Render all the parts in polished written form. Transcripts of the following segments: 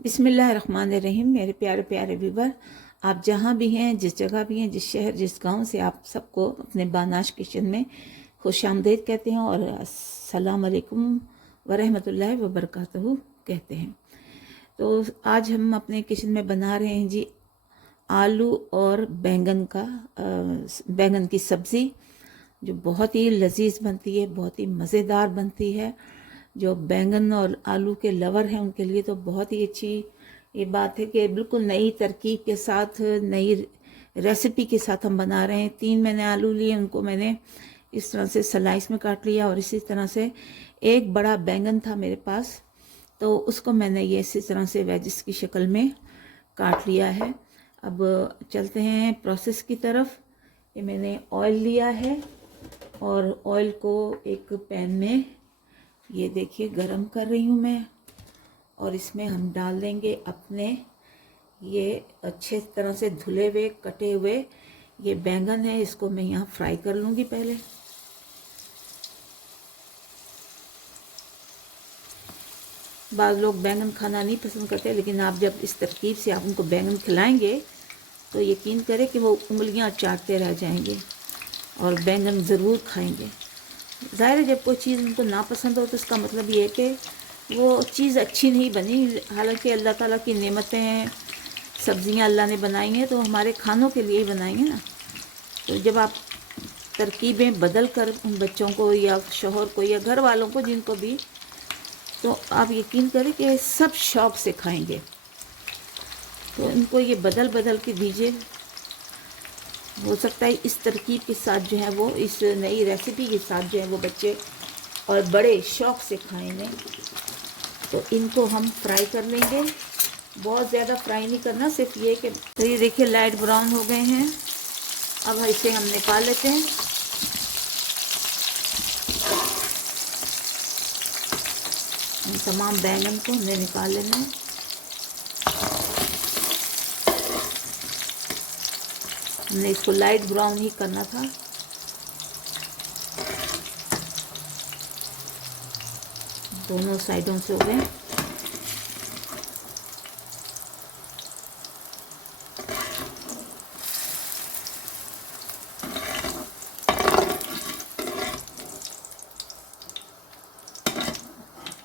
बिस्मिल्लाहिर्रहमानिर्रहीम। मेरे प्यारे प्यारे व्यूवर, आप जहाँ भी हैं, जिस जगह भी हैं, जिस शहर जिस गांव से, आप सबको अपने बानाश किचन में खुश आमदीद कहते हैं और अस्सलाम वालेकुम वरहमतुल्लाहि वबरकातुहू कहते हैं। तो आज हम अपने किचन में बना रहे हैं जी आलू और बैंगन की सब्ज़ी, जो बहुत ही लजीज बनती है, बहुत ही मज़ेदार बनती है। जो बैंगन और आलू के लवर हैं उनके लिए तो बहुत ही अच्छी ये बात है कि बिल्कुल नई तरकीब के साथ, नई रेसिपी के साथ हम बना रहे हैं। 3 मैंने आलू लिए, उनको मैंने इस तरह से स्लाइस में काट लिया और इसी तरह से एक बड़ा बैंगन था मेरे पास, तो उसको मैंने ये इसी तरह से वेजिस की शक्ल में काट लिया है। अब चलते हैं प्रोसेस की तरफ। ये मैंने ऑयल लिया है और ऑयल को एक पैन में ये देखिए गरम कर रही हूँ मैं, और इसमें हम डाल देंगे अपने ये अच्छे तरह से धुले हुए कटे हुए ये बैंगन है। इसको मैं यहाँ फ्राई कर लूँगी पहले। बाद लोग बैंगन खाना नहीं पसंद करते, लेकिन आप जब इस तरकीब से आप उनको बैंगन खिलाएंगे तो यकीन करें कि वो उंगलियाँ चाटते रह जाएंगे और बैंगन ज़रूर खाएंगे। ज़ाहिर है जब कोई चीज़ उनको नापसंद हो तो इसका मतलब ये है कि वो चीज़ अच्छी नहीं बनी। हालांकि अल्लाह ताला की नेमतें हैं, सब्ज़ियाँ अल्लाह ने बनाई हैं तो हमारे खानों के लिए ही बनाई हैं ना। तो जब आप तरकीबें बदल कर उन बच्चों को या शौहर को या घर वालों को जिनको भी, तो आप यकीन करें कि सब शौक़ से खाएंगे। तो इनको ये बदल बदल के दीजिए। हो सकता है इस तरकीब के साथ जो है वो, इस नई रेसिपी के साथ जो है वो बच्चे और बड़े शौक़ से खाएंगे। तो इनको हम फ्राई कर लेंगे। बहुत ज़्यादा फ्राई नहीं करना, सिर्फ ये कि तो ये देखिए लाइट ब्राउन हो गए हैं। अब इसे हम निकाल लेते हैं। इन तमाम बैंगन को हमने निकाल लेना है। हमने इसको लाइट ब्राउन ही करना था। दोनों साइडों से हो गए।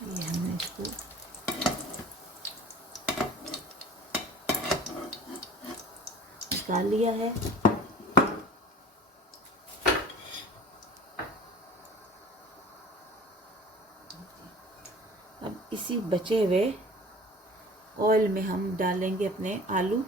ये हमने इसको निकाल लिया है। अब इसी बचे हुए ऑयल में हम डालेंगे अपने आलू।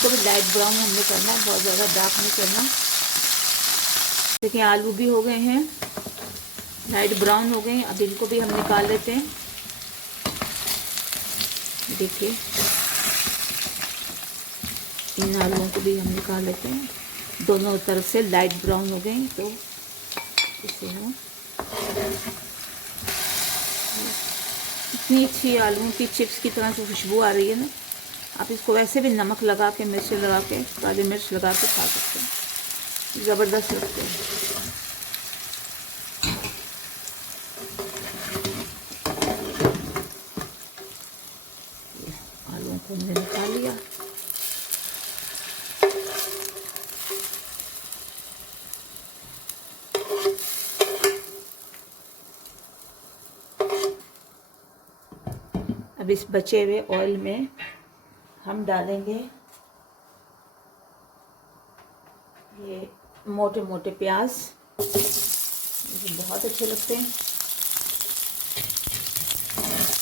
इसको भी लाइट ब्राउन हमने करना है, बहुत ज़्यादा डार्क नहीं करना। देखिए आलू भी हो गए हैं, लाइट ब्राउन हो गए हैं। अब इनको भी हम निकाल लेते हैं। देखिए इन आलूओं को भी हम निकाल लेते हैं। दोनों तरफ से लाइट ब्राउन हो गए हैं, तो इसे हम इतनी अच्छी आलूओं की चिप्स की तरह से खुशबू आ रही है ना। आप इसको वैसे भी नमक लगा के, मिर्च लगा के, काली मिर्च लगा के खा सकते हैं, ज़बरदस्त लगते हैं। आलूओं को हमने निकाल लिया। अब इस बचे हुए ऑयल में हम डालेंगे ये मोटे मोटे प्याज, मुझे बहुत अच्छे लगते हैं।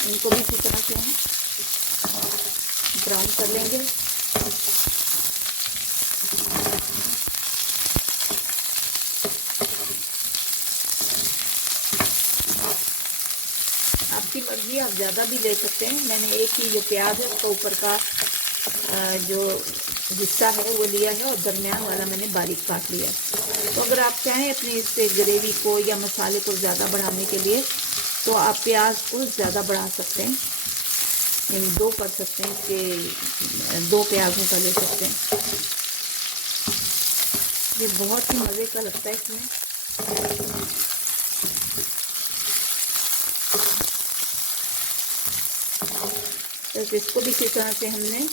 इनको भी इसी तरह से हम ब्राउन कर लेंगे। भी आप ज़्यादा भी ले सकते हैं। मैंने एक ही जो प्याज है उसका ऊपर का जो हिस्सा है वो लिया है और दरमियान वाला मैंने बारीक काट लिया है। तो अगर आप चाहें अपनी इससे ग्रेवी को या मसाले को ज़्यादा बढ़ाने के लिए तो आप प्याज को ज़्यादा बढ़ा सकते हैं, यानी 2 कर सकते हैं, इसके 2 प्याज़ों का ले सकते हैं। ये बहुत ही मज़े का लगता है इसमें। तो इसको भी इसी तरह से हमने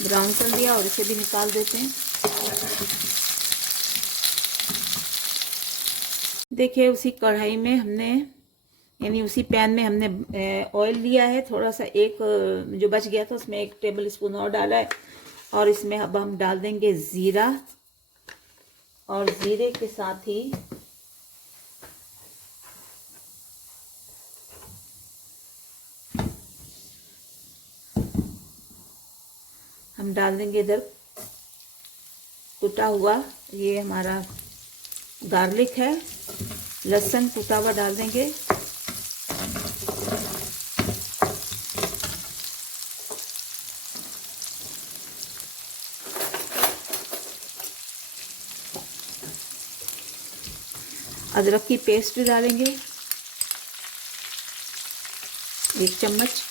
ब्राउन कर दिया और इसे भी निकाल देते हैं। देखिए उसी कढ़ाई में हमने, यानी उसी पैन में हमने ऑयल लिया है थोड़ा सा, एक जो बच गया था उसमें 1 टेबल स्पून और डाला है। और इसमें अब हम डाल देंगे ज़ीरा, और ज़ीरे के साथ ही हम डाल देंगे इधर कुटा हुआ, ये हमारा गार्लिक है, लहसुन कुटा हुआ डाल देंगे। अदरक की पेस्ट डालेंगे 1 चम्मच।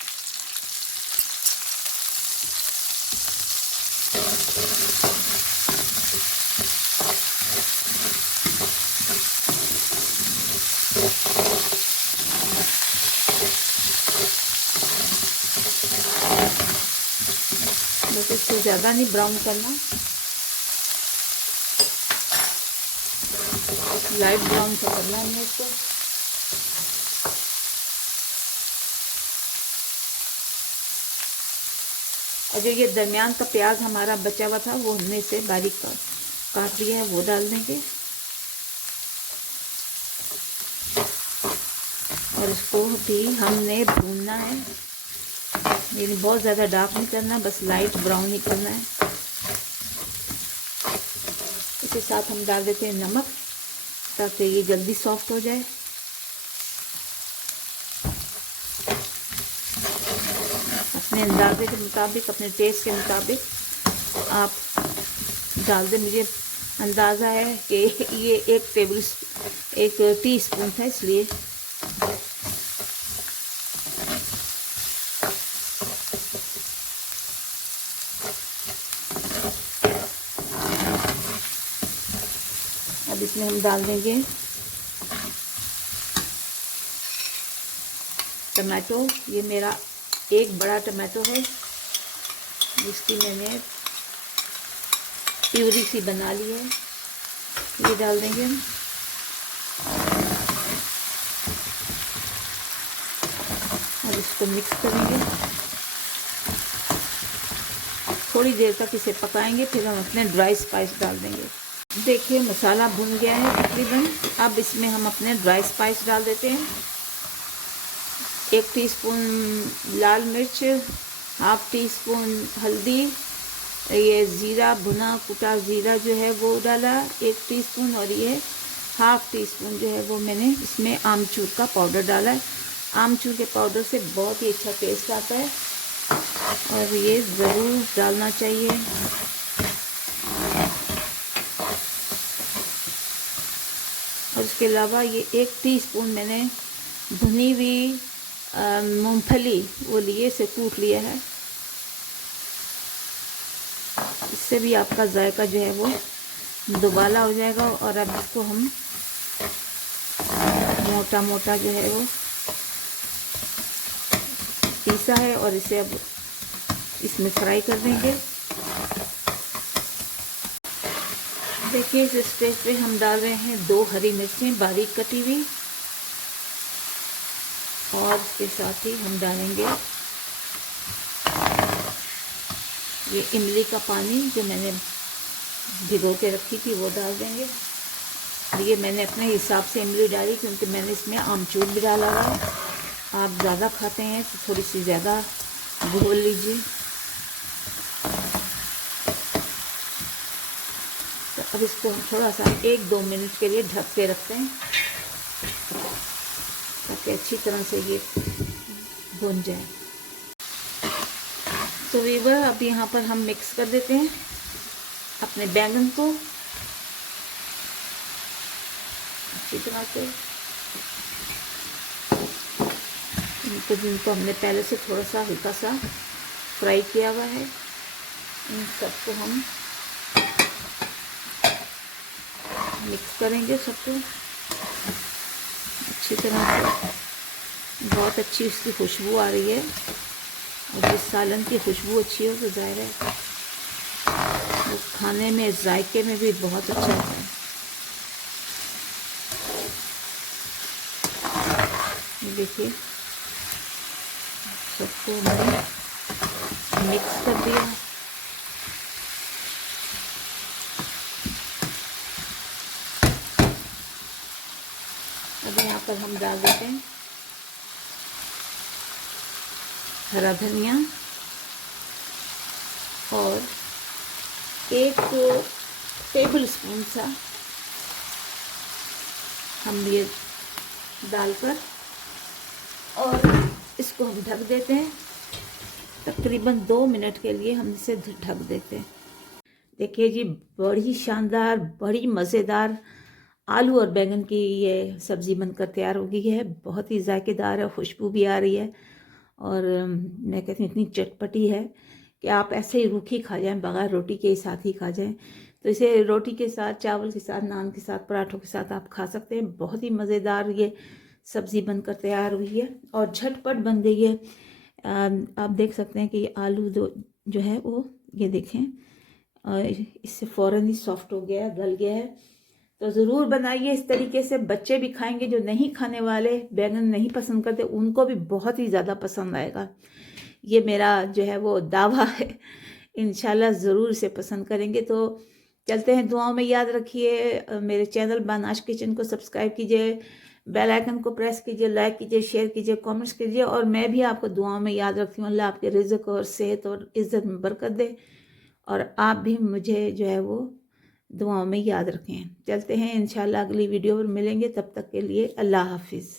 बस इसको ज़्यादा नहीं ब्राउन करना, लाइट ब्राउन सा करना है इसको। और जो ये दरमियान का प्याज हमारा बचा हुआ था वो हमने इसे बारीक काट लिया है, वो डाल देंगे। और इसको भी हमने भूनना है, यानी बहुत ज़्यादा डार्क नहीं करना, बस लाइट ब्राउन ही करना है। इसके साथ हम डाल देते हैं नमक ताकि ये जल्दी सॉफ्ट हो जाए। अपने अंदाजे के मुताबिक, अपने टेस्ट के मुताबिक आप डाल दें। मुझे अंदाज़ा है कि ये 1 टीस्पून था, इसलिए अब इसमें हम डाल देंगे टमाटो। ये मेरा 1 बड़ा टमाटो है जिसकी मैंने प्यूरी सी बना ली है, ये डाल देंगे हम। और इसको मिक्स करेंगे, थोड़ी देर तक इसे पकाएंगे, फिर हम अपने ड्राई स्पाइस डाल देंगे। देखिए मसाला भुन गया है तकरीबन। अब इसमें हम अपने ड्राई स्पाइस डाल देते हैं। 1 टीस्पून लाल मिर्च, हाफ टीस्पून हल्दी, ये ज़ीरा, भुना कुटा ज़ीरा जो है वो डाला 1 टीस्पून, और ये हाफ टीस्पून जो है वो मैंने इसमें आमचूर का पाउडर डाला है। आमचूर के पाउडर से बहुत ही अच्छा टेस्ट आता है और ये ज़रूर डालना चाहिए। और इसके अलावा ये 1 टीस्पून मैंने भुनी हुई मूंगफली वो लिए से कूट लिया है। इससे भी आपका जायका जो है वो दुबाला हो जाएगा। और अब इसको हम मोटा मोटा जो है वो पीसा है और इसे अब इसमें फ्राई कर देंगे। देखिए इस स्टेज पे हम डाल रहे हैं 2 हरी मिर्चें बारीक कटी हुई, और इसके साथ ही हम डालेंगे ये इमली का पानी जो मैंने भिगो के रखी थी वो डाल देंगे। ये मैंने अपने हिसाब से इमली डाली क्योंकि मैंने इसमें आमचूर भी डाला हुआ है। आप ज़्यादा खाते हैं तो थोड़ी सी ज़्यादा घोल लीजिए। तो अब इसको हम थोड़ा सा 1-2 मिनट के लिए ढक के रखते हैं कि अच्छी तरह से ये भुन जाए। तो वीवर अब यहाँ पर हम मिक्स कर देते हैं अपने बैंगन को अच्छी तरह से। जिनको हमने पहले से थोड़ा सा हल्का सा फ्राई किया हुआ है, इन सबको हम मिक्स करेंगे सबको अच्छी तरह से। बहुत अच्छी इसकी खुशबू आ रही है, और जिस सालन की खुशबू अच्छी हो तो ज़ाहिर है वो खाने में जायके में भी बहुत अच्छा है। ये देखिए सबको मैंने मिक्स कर दिया। अब यहाँ पर हम डाल देते हैं हरा धनिया और 1 टेबल स्पून सा हम ये डालकर और इसको हम ढक देते हैं। तकरीबन 2 मिनट के लिए हम इसे ढक देते हैं। देखिए जी, बड़ी शानदार, बड़ी मज़ेदार आलू और बैंगन की ये सब्ज़ी बनकर तैयार हो गई है। बहुत ही जायकेदार है, खुशबू भी आ रही है, और मैं कहती हूँ इतनी चटपटी है कि आप ऐसे ही रूखी खा जाएं, बगैर रोटी के ही साथ ही खा जाएं। तो इसे रोटी के साथ, चावल के साथ, नान के साथ, पराठों के साथ आप खा सकते हैं। बहुत ही मज़ेदार ये सब्ज़ी बनकर तैयार हुई है और झटपट बन गई है। आप देख सकते हैं कि ये आलू जो है वो, ये देखें, इससे फ़ौरन ही सॉफ्ट हो गया है, गल गया है। तो ज़रूर बनाइए इस तरीके से, बच्चे भी खाएंगे। जो नहीं खाने वाले, बैंगन नहीं पसंद करते, उनको भी बहुत ही ज़्यादा पसंद आएगा। ये मेरा जो है वो दावा है। इंशाल्लाह ज़रूर इसे पसंद करेंगे। तो चलते हैं, दुआओं में याद रखिए। मेरे चैनल बानाश किचन को सब्सक्राइब कीजिए, बेल आइकन को प्रेस कीजिए, लाइक कीजिए, शेयर कीजिए, कमेंट्स कीजिए, और मैं भी आपको दुआओं में याद रखती हूँ। अल्लाह आपके रिज़्क़ और सेहत और इज़्ज़त में बरकत दे, और आप भी मुझे जो है वो दुआओं में याद रखें। चलते हैं, इंशाल्लाह अगली वीडियो पर मिलेंगे। तब तक के लिए अल्लाह हाफिज़।